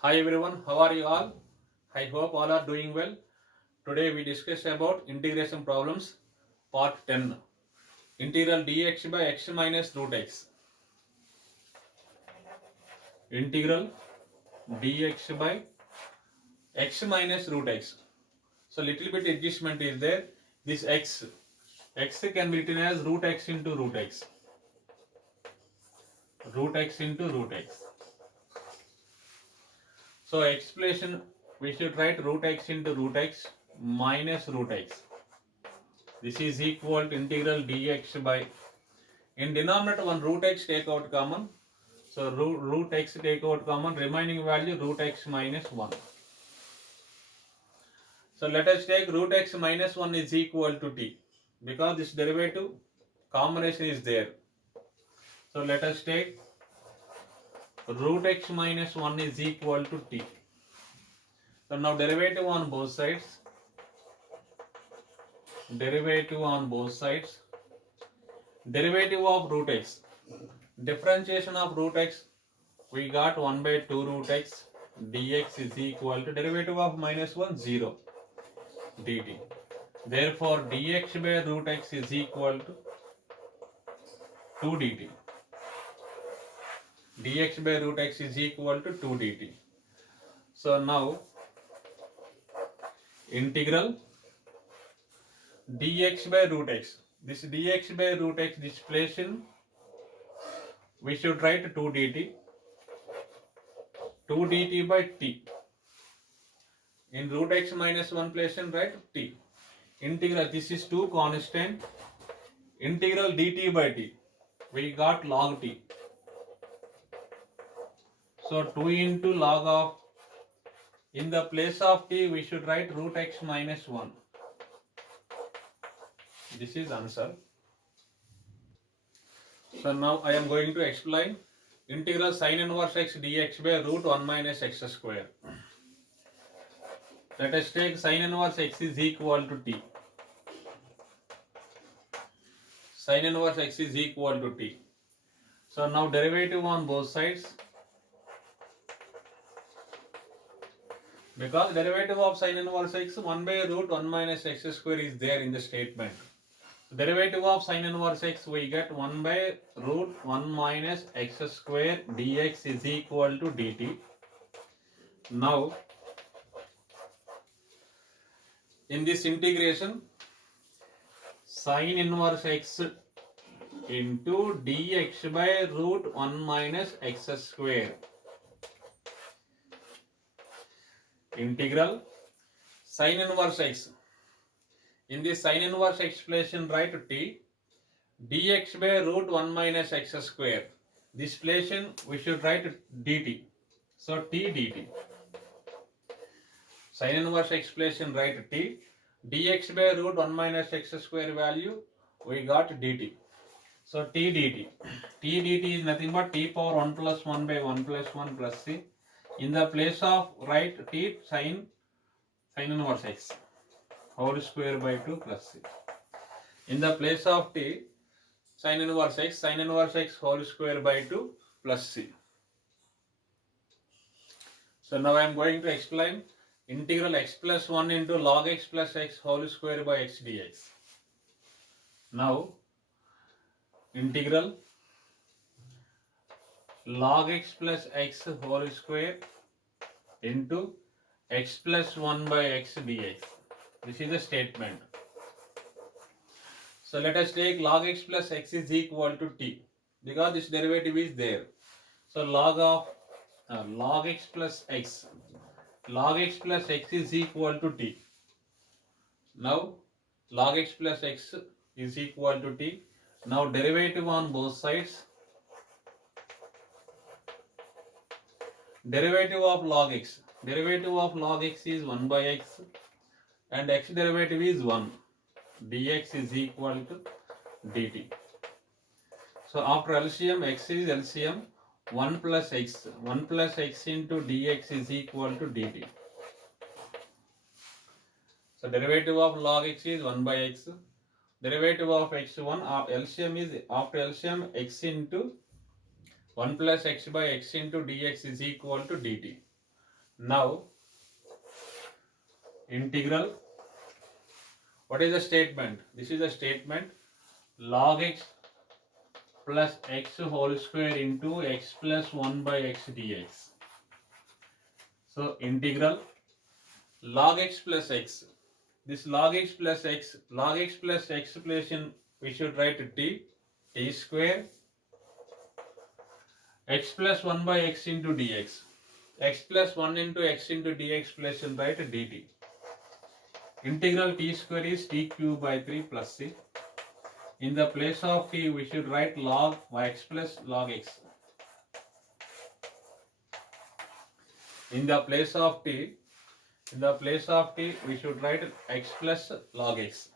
Hi everyone, how are you all? I hope all are doing well. Today we discuss about integration problems part 10. Integral dx by x minus root x. Integral dx by x minus root x. So little bit adjustment is there. This x can be written as root x into root x. Root x into root x. So expression we should write root x into root x minus root x. This is equal to integral dx by, in denominator one root x take out common, so root x take out common, remaining value root x minus 1. So let us take root x minus 1 is equal to t, because this derivative combination is there. So let us take root x minus 1 is equal to t. So now derivative on both sides, derivative of root x, differentiation of root x, we got 1 by 2 root x dx is equal to derivative of minus 1 0 dt. Therefore dx by root x is equal to 2 dt. Dx by root x is equal to 2 dt. So now integral dx by root x, this dx by root x displacement we should write 2 dt, 2 dt by t. In root x minus 1 place and write t. Integral, this is 2 constant, integral dt by t, we got log t. So 2 into log of, in the place of t we should write root x minus 1. This is answer. So now I am going to explain integral sin inverse x dx by root 1 minus x square. Let us take sin inverse x is equal to t. Sin inverse x is equal to t. So now derivative on both sides, because derivative of sin inverse x 1 by root 1 minus x square is there in the statement. Derivative of sin inverse x we get 1 by root 1 minus x square dx is equal to dt. Now in this integration, sin inverse x into dx by root 1 minus x square, integral sin inverse x, in this sin inverse expression write t, dx by root 1 minus x square, this expression we should write dt, so t dt. Sin inverse expression write t, dx by root 1 minus x square value we got dt, so t dt. T dt is nothing but t power 1 plus 1 by 1 plus 1 plus c. In the place of write t sin inverse x whole square by 2 plus c. In the place of t sin inverse x whole square by 2 plus c. So now I am going to explain integral x plus 1 into log x plus x whole square by x dx. Now integral log x plus x whole square into x plus 1 by x dx. This is a statement. So let us take log x plus x is equal to t, because this derivative is there. So log x plus x, log x plus x is equal to t. Now log x plus x is equal to t. Now derivative on both sides, derivative of log x, derivative of log x is 1 by x and x derivative is 1, dx is equal to dt. So after LCM, x is LCM, 1 plus x into dx is equal to dt. So derivative of log x is 1 by x, derivative of x1, LCM is, after LCM, x into 1 plus x by x into dx is equal to dt. Now integral, what is the statement? This is a statement, log x plus x whole square into x plus 1 by x dx. So integral log x plus x. This log x plus x expression we should write t square x plus 1 by x into dx. X plus 1 into x into dx plus and write dt. Integral t square is t cube by 3 plus c. In the place of t we should write log x plus log x. In the place of t we should write x plus log x.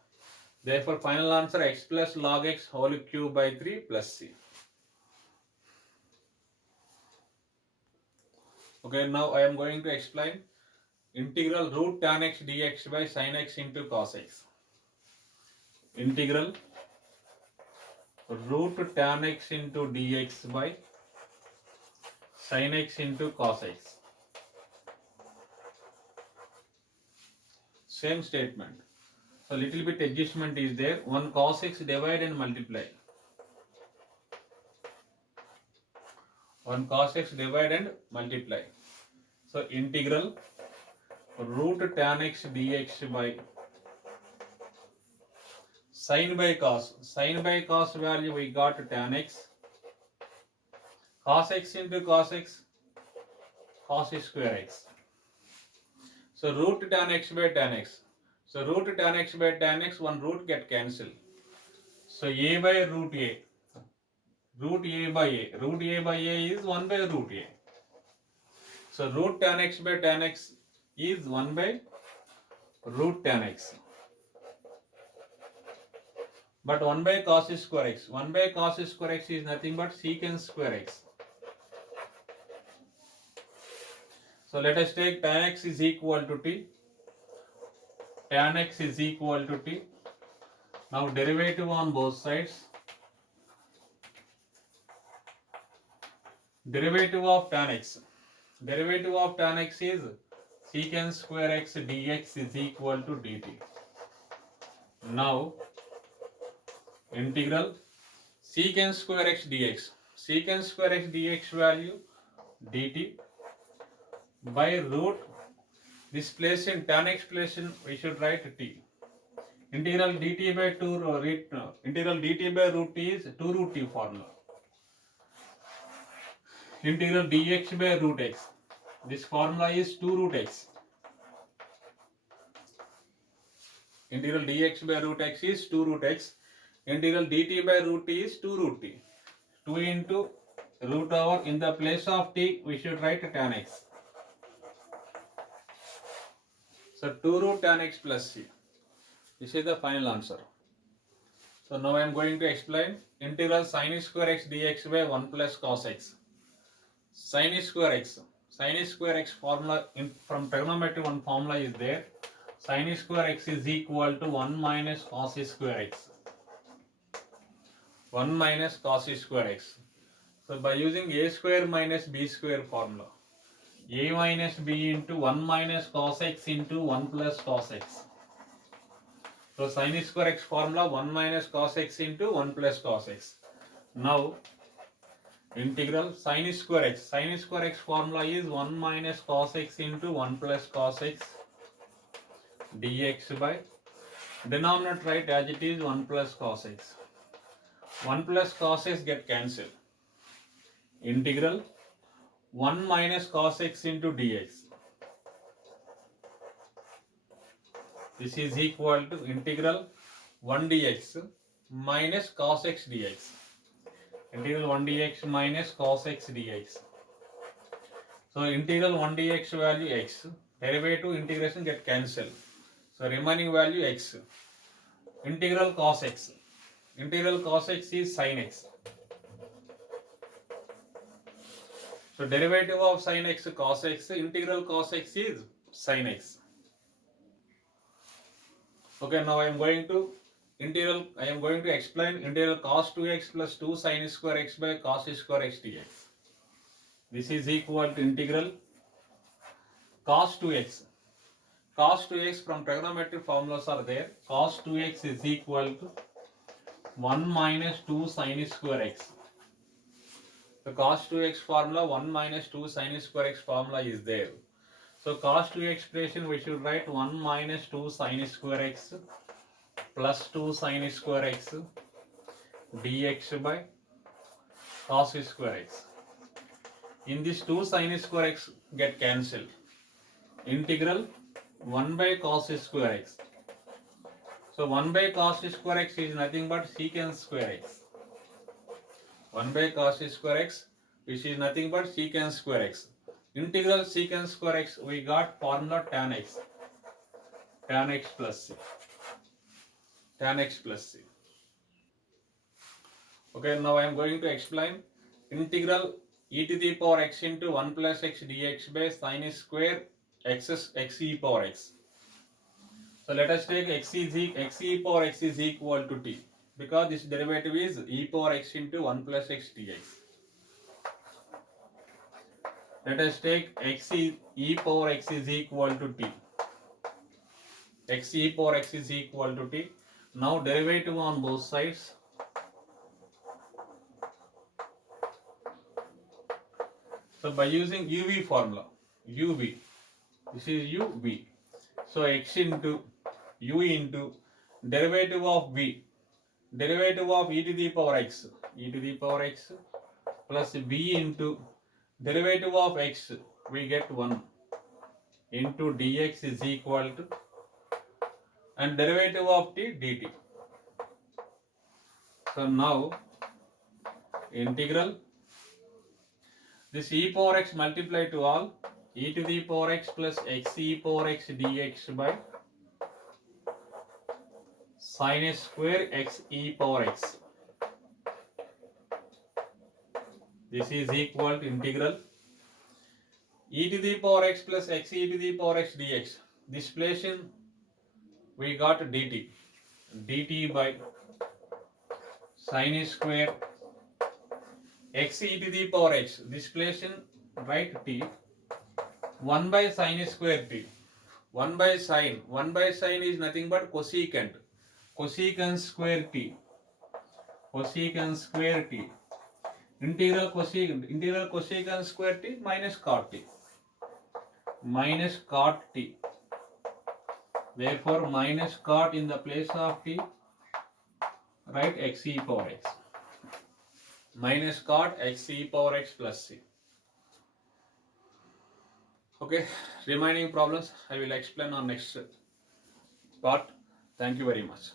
Therefore final answer x plus log x whole cube by 3 plus c. Okay, now I am going to explain integral root tan x dx by sin x into cos x. Integral root tan x into dx by sin x into cos x. Same statement. So little bit adjustment is there. 1 cos x divide and multiply. 1 cos x divide and multiply. So integral root tan x dx by sin by cos. Sin by cos value we got tan x. Cos x into cos x, cos square x. So root tan x by tan x. So root tan x by tan x, one root get cancelled. So a by root a. Root a by a. Root a by a is 1 by root a. So root tan x by tan x is 1 by root tan x. But 1 by cos square x. 1 by cos square x is nothing but secant square x. So let us take tan x is equal to t. Tan x is equal to t. Now derivative on both sides. Derivative of tan x. Derivative of tan x is secant square x dx is equal to dt. Now integral secant square x dx. Secant square x dx value dt by root, this place in tan x place in we should write t. Integral dt by integral dt by root t is 2 root t formula. Integral dx by root x. This formula is 2 root x. Integral dx by root x is 2 root x. Integral dt by root t is 2 root t. 2 into root over, in the place of t we should write tan x. So 2 root tan x plus c. This is the final answer. So now I am going to explain integral sin square x dx by 1 plus cos x. Sin square x. Sin square x formula from trigonometry one formula is there. Sin square x is equal to 1 minus cos square x. 1 minus cos square x. So by using a square minus b square formula, a minus b into 1 minus cos x into 1 plus cos x. So sin square x formula 1 minus cos x into 1 plus cos x. Now integral sin square x. Sin square x formula is 1 minus cos x into 1 plus cos x dx by denominator write as it is 1 plus cos x. 1 plus cos x get cancelled. Integral 1 minus cos x into dx. This is equal to integral 1 dx minus cos x dx. Integral 1 dx minus cos x dx. So integral 1 dx value x. Derivative integration get cancelled. So remaining value x. Integral cos x. Integral cos x is sin x. So derivative of sin x cos x. Integral cos x is sin x. Okay, now I am going to explain integral cos 2x plus 2 sin square x by cos square x dx. This is equal to integral cos 2x. Cos 2x from trigonometric formulas are there. Cos 2x is equal to 1 minus 2 sin square x. The cos 2x formula 1 minus 2 sin square x formula is there. So cos 2 expression we should write 1 minus 2 sin square x plus 2 sin square x dx by cos square x. In this 2 sin square x get cancelled. Integral 1 by cos square x. So 1 by cos square x is nothing but secant square x. 1 by cos square x, which is nothing but secant square x. Integral secant square x, we got formula tan x. Tan x plus c. Tan x plus c. Okay, now I am going to explain integral e to the power x into 1 plus x dx by sin square x e power x. So let us take x e power x is equal to t, because this derivative is e power x into 1 plus x dx. Let us take e power x is equal to t. X e power x is equal to t. Now derivative on both sides. So by using uv formula, uv, this is uv. So x into u into derivative of v, derivative of e to the power x plus b into derivative of x, we get 1 into dx is equal to, and derivative of t dt. So now integral this e power x multiplied to all e to the power x plus x e power x dx by sin square x e power x. This is equal to integral e to the power x plus x e to the power x dx. This place in we got dt by sin square x e to the power x. This place in right t, 1 by sin square t. 1 by sine is nothing but cosecant square t. Cosecant square t. Integral cosecant square t minus cot t. Minus cot t. Therefore minus cot in the place of t, write x e power x. Minus cot x e power x plus c. Okay, remaining problems I will explain on next part. Thank you very much.